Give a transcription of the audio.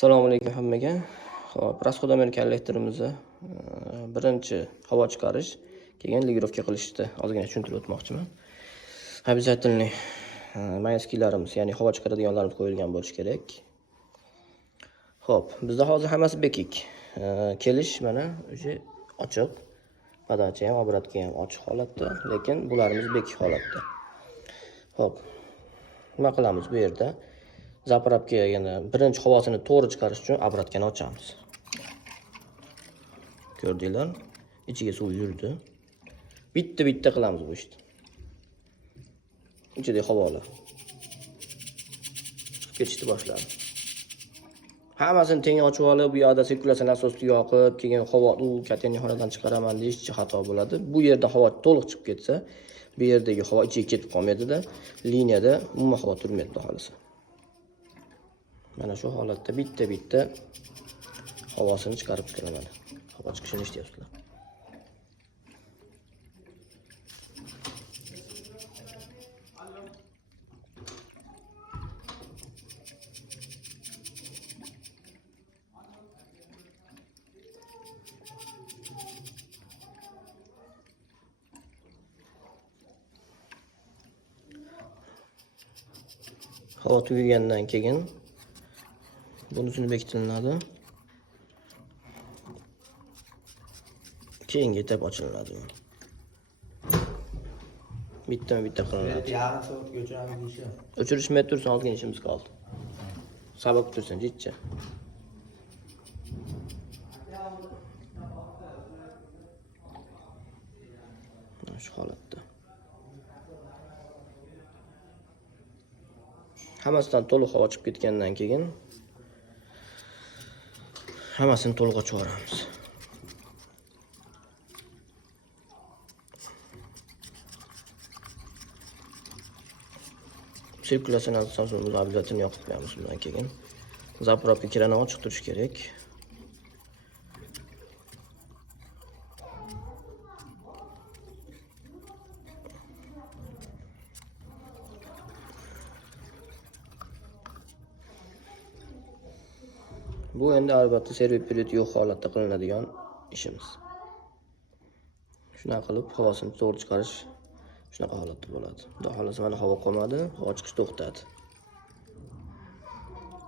Assalomu alaykum hammaga. Xo'p, расходомер kollektorimizni birinchi havo chiqarish, keyin ligirovka qilishni ozgina tushuntirib o'tmoqchiman. Обязательно mayskilarimiz, ya'ni havo chiqaradiganlarimiz qo'yilgan bo'lishi kerak. Xo'p, bizda hozir hammasi bekik. Kelish mana o'sha ochiq, podacha ham, obratga ham ochiq holatda, lekin bularimiz bekik holatda. Xo'p, nima qilamiz bu yerda? Zapravka yana birinchi havosini to'g'ri chiqarish uchun obratgani ochamiz. Ko'rdinglar? Ichiga suv yurdi. Bitta qilamiz bu ishni. Ichida havolar ketishni boshladi. Hammasini teng ochib olib, bu yoqda sirkulyatsiya nasosini yoqib, keyin havo katenixonadan chiqaraman deyishchi xato bo'ladi. Bu yerda havo to'liq chiqib ketsa, bu yerdagi havo ichiga ketib qolmaydi-da, liniyada umuman havo turmaydi xohlasa. Mana shu holatda bitta havosini chiqarib chiqaraman. Havo chiqishini eshityapsizlar. Havo tugagandan keyin bunisini bekitiladi. Keyingi etap ochilinadi. Bitta qilinadi. Yarim soatga o'chiramiz deyshi. O'chirishmay tursin, ozgina ishimiz qoldi. Sabr tursin, jichcha. Shu holatda. Hammasidan to'liq havo chiqib ketgandan keyin hammasini to'liq ochib yuboramiz. Sirkulyatsiya nasosini obязательно yoqib qo'yamiz bundan keyin. Zapravka krani ochiq turishi kerak. Bu endi albatta servis period yo'q holatda qilinadigan ishimiz. Shuna qilib havosini to'g'ri chiqarish shunaqa holatda bo'ladi. Xudo xolasa mana havo qolmadi, havo chiqish to'xtadi.